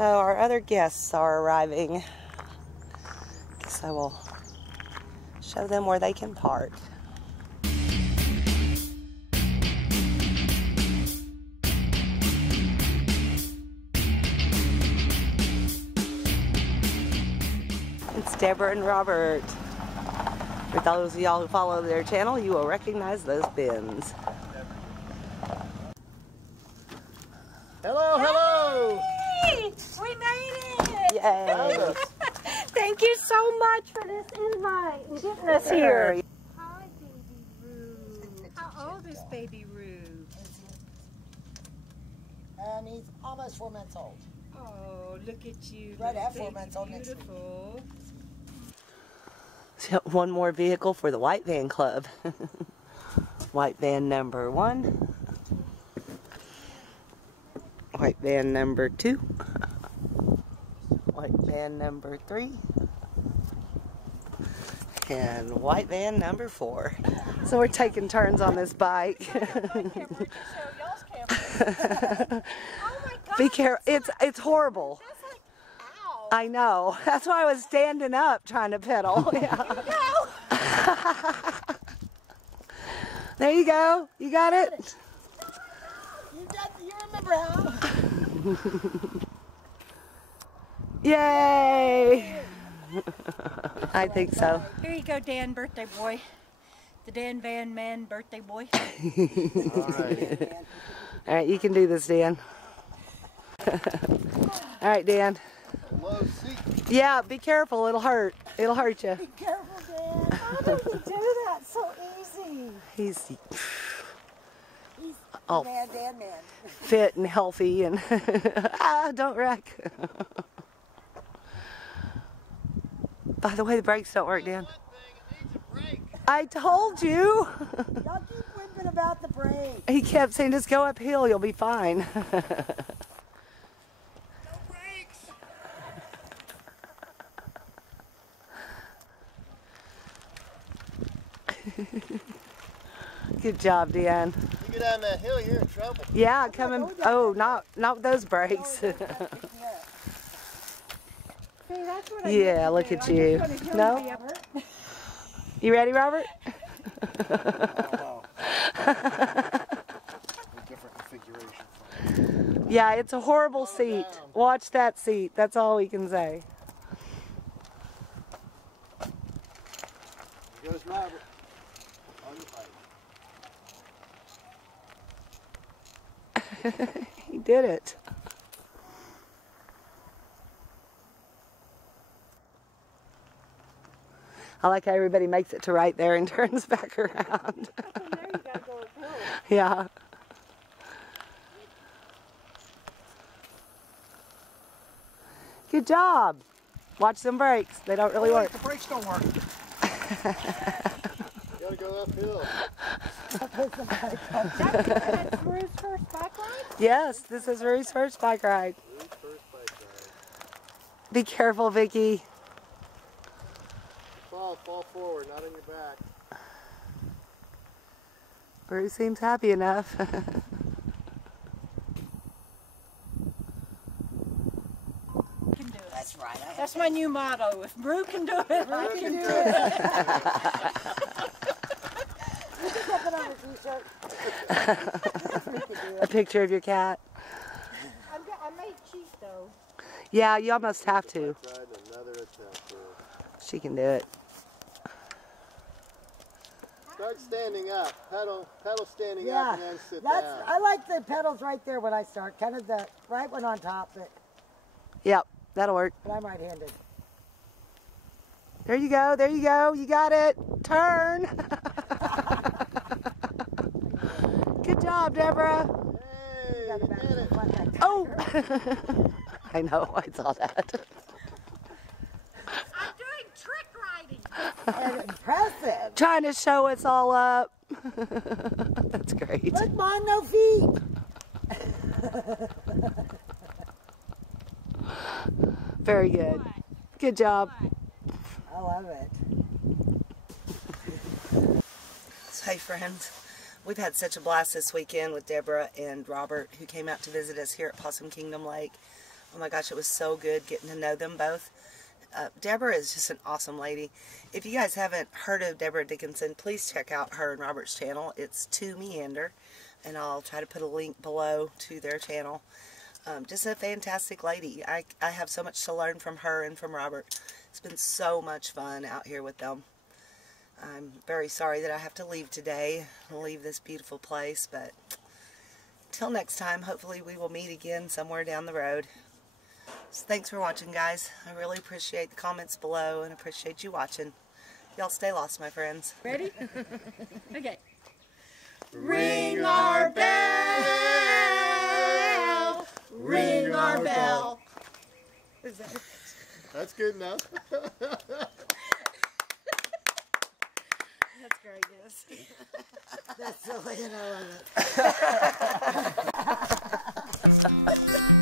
So our other guests are arriving. So we'll show them where they can park. It's Debra and Robert. For those of y'all who follow their channel, you will recognize those bins. Hello, hello! Hey! We made it! Yay! Thank you so much for this invite and getting us here. Hi, Baby Roo. How old is Baby Roo? He's almost 4 months old. Oh, look at you. Right at 4 months old next week. Beautiful. So one more vehicle for the White Van Club. White Van number 1. White Van number 2. White Van number 3. And White Van number 4. So we're taking turns on this bike. Be careful. It's horrible. I know. That's why I was standing up trying to pedal. Yeah. There you go. You got it? You remember how? Yay! I think so. Here you go, Dan, birthday boy. The Dan Van Man birthday boy. Alright. Alright, you can do this, Dan. Alright, Dan. Low seat. Yeah, be careful. It'll hurt. It'll hurt you. Be careful, Dan. How did he do that so easy? He's all Dan Man. fit and healthy and don't wreck. By the way, the brakes don't work, Dan. I told you. Y'all keep whimpering about the brake. He kept saying, just go uphill, you'll be fine. Good job, Dan. You get down that hill, you're in trouble. Yeah, coming. Oh, not with those brakes. Yeah, look at you. No? You ready, Robert? Different configuration. Yeah, it's a horrible seat. Watch that seat. That's all we can say. Here goes Robert. On the bike. He did it. I like how everybody makes it to right there and turns back around. Yeah. Good job. Watch them brakes. They don't really work. The brakes don't work. You gotta go uphill. That's Rue's first bike ride? Yes, this is Rue's first bike ride. Be careful, Vicky. Fall forward, not in your back. Rue seems happy enough. That's right. That's my new motto. If Rue can do it, I can do it. You can put it on a t-shirt. A picture of your cat. I may cheat though. Yeah, you almost have to. Tried another attempt here. She can do it. Start standing up. Pedal standing up Yeah, and then sit that's. down. I like the pedals right there when I start. Kind of the right one on top. Yep, that'll work. But I'm right-handed. There you go, there you go. You got it. Turn. Good job, Debra. Hey, you did it. Oh. I know, I saw that. I'm doing trick riding. And impressive. Trying to show us all up. That's great. Look, Mom, no feet. Very good. Good job. I love it. Hey friends, we've had such a blast this weekend with Debra and Robert, who came out to visit us here at Possum Kingdom Lake. Oh my gosh, it was so good getting to know them both. Debra is just an awesome lady. If you guys haven't heard of Debra Dickinson, please check out her and Robert's channel. It's To Meander, and I'll try to put a link below to their channel. Just a fantastic lady. I have so much to learn from her and from Robert. It's been so much fun out here with them. I'm very sorry that I have to leave today and leave this beautiful place, but till next time, hopefully we will meet again somewhere down the road. So thanks for watching, guys. I really appreciate the comments below and appreciate you watching. Y'all stay lost, my friends. Ready? Okay. Ring our bell. Ring our bell. Is that it? That's good enough. That's great, yes. That's silly and I love it.